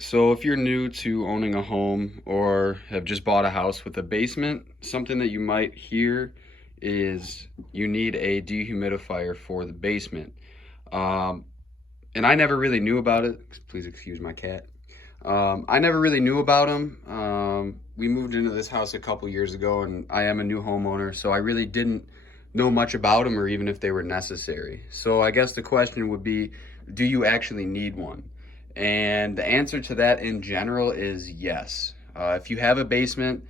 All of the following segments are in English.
So if you're new to owning a home or have just bought a house with a basement, something that you might hear is you need a dehumidifier for the basement. Um, and I never really knew about it. Please excuse my cat. I never really knew about them. We moved into this house a couple years ago, and I am a new homeowner, so I really didn't know much about them or even if they were necessary. So I guess the question would be, do you actually need one? And the answer to that in general is yes. If you have a basement,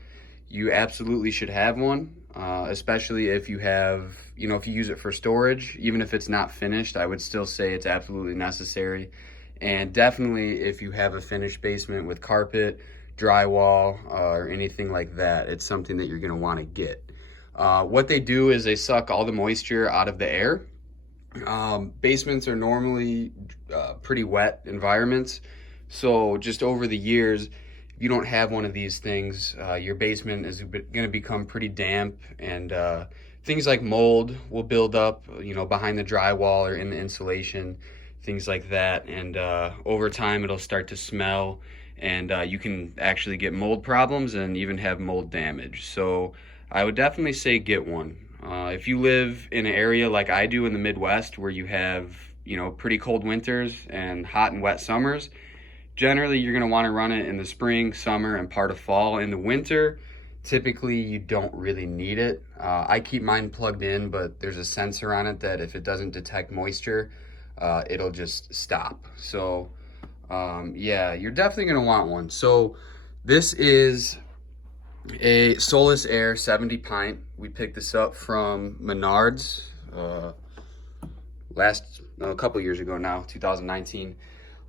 you absolutely should have one, especially if you have, if you use it for storage, even if it's not finished, I would still say it's absolutely necessary. And definitely if you have a finished basement with carpet, drywall, or anything like that, it's something that you're gonna wanna get. What they do is they suck all the moisture out of the air. Basements are normally pretty wet environments. So just over the years, if you don't have one of these things, your basement is going to become pretty damp, and things like mold will build up, behind the drywall or in the insulation, things like that. And over time, it'll start to smell, and you can actually get mold problems and even have mold damage. So I would definitely say get one. If you live in an area like I do in the Midwest where you have, pretty cold winters and hot and wet summers, generally you're going to want to run it in the spring, summer, and part of fall. In the winter, typically you don't really need it. I keep mine plugged in, but there's a sensor on it that if it doesn't detect moisture, it'll just stop. So yeah, you're definitely going to want one. So this is a Solus Air 70 pint. We picked this up from Menards a couple years ago now, 2019.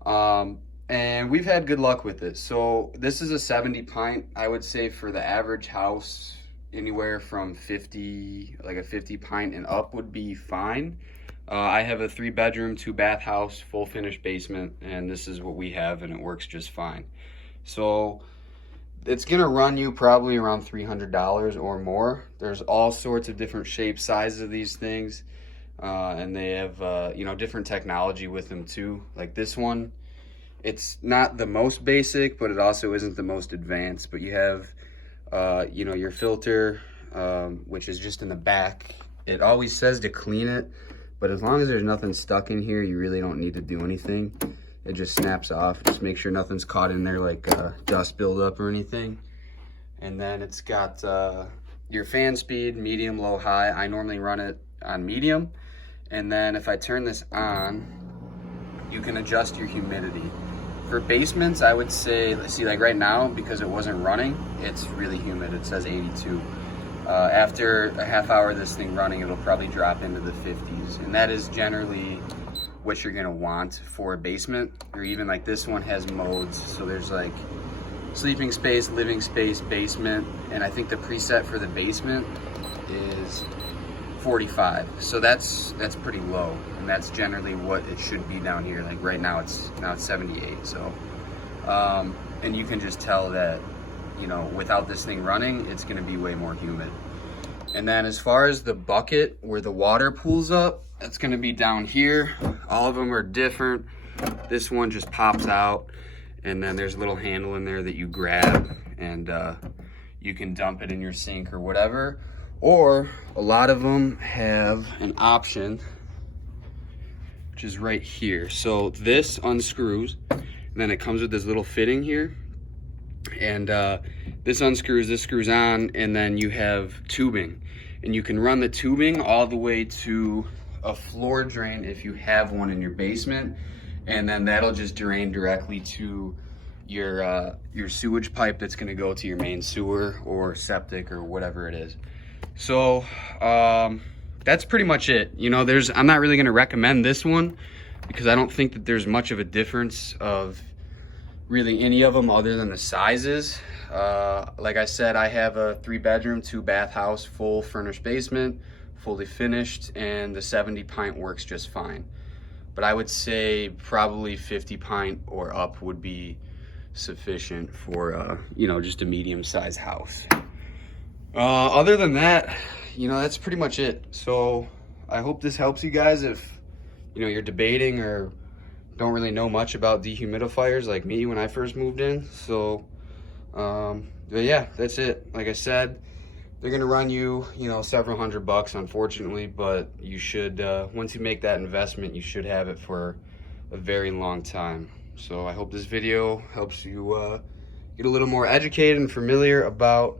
And we've had good luck with it. So this is a 70 pint. I would say for the average house, anywhere from 50, like a 50 pint and up would be fine. I have a 3-bedroom, 2-bath house, full finished basement, and this is what we have, and it works just fine. So it's gonna run you probably around $300 or more. There's all sorts of different shapes, sizes of these things, and they have different technology with them too. Like this one, it's not the most basic, but it also isn't the most advanced. But you have, your filter, which is just in the back. It always says to clean it, but as long as there's nothing stuck in here, you really don't need to do anything. It just snaps off. Just make sure nothing's caught in there, like dust buildup or anything. And then it's got your fan speed, medium, low, high. I normally run it on medium. And then if I turn this on, you can adjust your humidity. For basements, I would say, let's see, like right now, because it wasn't running, it's really humid. It says 82. After a half hour of this thing running, it'll probably drop into the 50s. And that is generally what you're gonna want for a basement. Or even like this one has modes, so there's like sleeping space, living space, basement, and I think the preset for the basement is 45. So that's pretty low, and that's generally what it should be down here. Like right now it's 78. So and you can just tell that without this thing running, it's gonna be way more humid. And then as far as the bucket where the water pools up, that's gonna be down here. All of them are different. This one just pops out, and then there's a little handle in there that you grab, and you can dump it in your sink or whatever. Or a lot of them have an option, which is right here. So this unscrews, and then it comes with this little fitting here. And this unscrews, this screws on, and then you have tubing. And you can run the tubing all the way to a floor drain if you have one in your basement, and then that'll just drain directly to your sewage pipe that's gonna go to your main sewer or septic or whatever it is. So that's pretty much it. I'm not really gonna recommend this one because I don't think that there's much of a difference of really any of them other than the sizes. Like I said, I have a 3-bedroom, 2-bath house, full furnished basement, fully finished, and the 70 pint works just fine. But I would say probably 50 pint or up would be sufficient for just a medium-sized house. Other than that, that's pretty much it. So I hope this helps you guys if you're debating or don't really know much about dehumidifiers like me when I first moved in. So, but yeah, that's it. Like I said, they're gonna run you, you know, several $100, unfortunately, but you should, once you make that investment, you should have it for a very long time. So I hope this video helps you get a little more educated and familiar about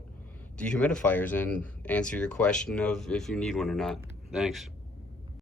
dehumidifiers and answer your question of if you need one or not. Thanks.